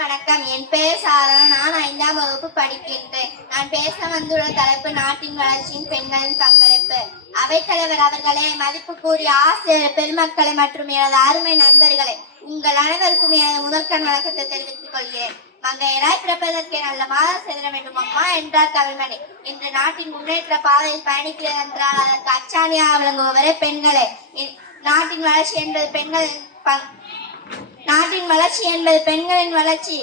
வணக்கம். என் பெயர் சாதனா. நான் 5ஆம் வகுப்பு படிக்கின்றேன். நான் பேச வந்துள்ள தலைப்பு நாட்டின் வளர்ச்சியின் பெண்களின் பங்களிப்பு. அவைத்தலைவர் அவர்களே, மதிப்புக்குரிய ஆசிரியர் பெருமக்களை மற்றும் எனது அருமை நண்பர்களே, உங்கள் அனைவருக்கும் எனது முதற்கண் வணக்கத்தை தெரிவித்துக் கொள்கிறேன். மங்கையராய் பிறப்பதற்கு நல்ல மாதம் செல்ல வேண்டும் அம்மா என்றார் கவிமணி. இன்று நாட்டின் முன்னேற்ற பாதையில் பயணிக்கிறது என்றால் அதற்கு அச்சாணியாக விளங்குபவரே பெண்களே. நாட்டின் வளர்ச்சி என்பது பெண்களின் வளர்ச்சி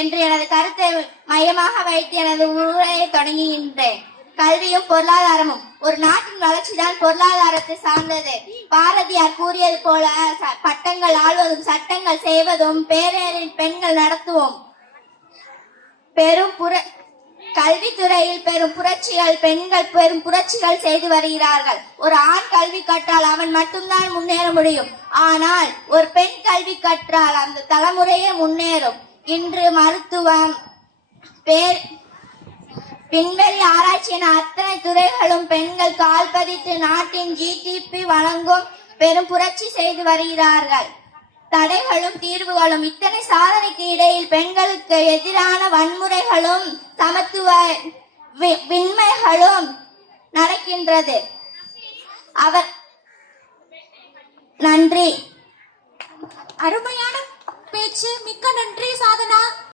என்று எனது கருத்தை மையமாக வைத்து எனது உரையை தொடங்குகின்றேன். கல்வியும் பொருளாதாரமும். ஒரு நாட்டின் வளர்ச்சி தான் பொருளாதாரத்தை சார்ந்தது. பாரதியார் கூறியது போல, பட்டங்கள் ஆள்வதும் சட்டங்கள் செய்வதும் பேரேறில் பெண்கள் நடத்துவோம். கல்வித்துறையில் பெண்கள் பெரும் புரட்சிகள் செய்து வருகிறார்கள். ஒரு ஆண் கல்வி கற்றால் அவன் மட்டும்தான் முன்னேற முடியும். ஆனால் ஒரு பெண் கல்வி கற்றால் அந்த தலைமுறையே முன்னேறும். இன்று மருத்துவம், விண்வெளி ஆராய்ச்சி என அத்தனை துறைகளும் பெண்கள் கால் பதித்து நாட்டின் GDP வழங்கும் பெரும் புரட்சி செய்து வருகிறார்கள். தடைகளும் தீர்வுகளும். இத்தனை சாதனைக்கு இடையில் பெண்களுக்கு எதிரான வன்முறைகளும் சமத்துவ வின்மைகளும் நடக்கின்றது. நன்றி. அருமையான பேச்சு. மிக்க நன்றி சாதனா.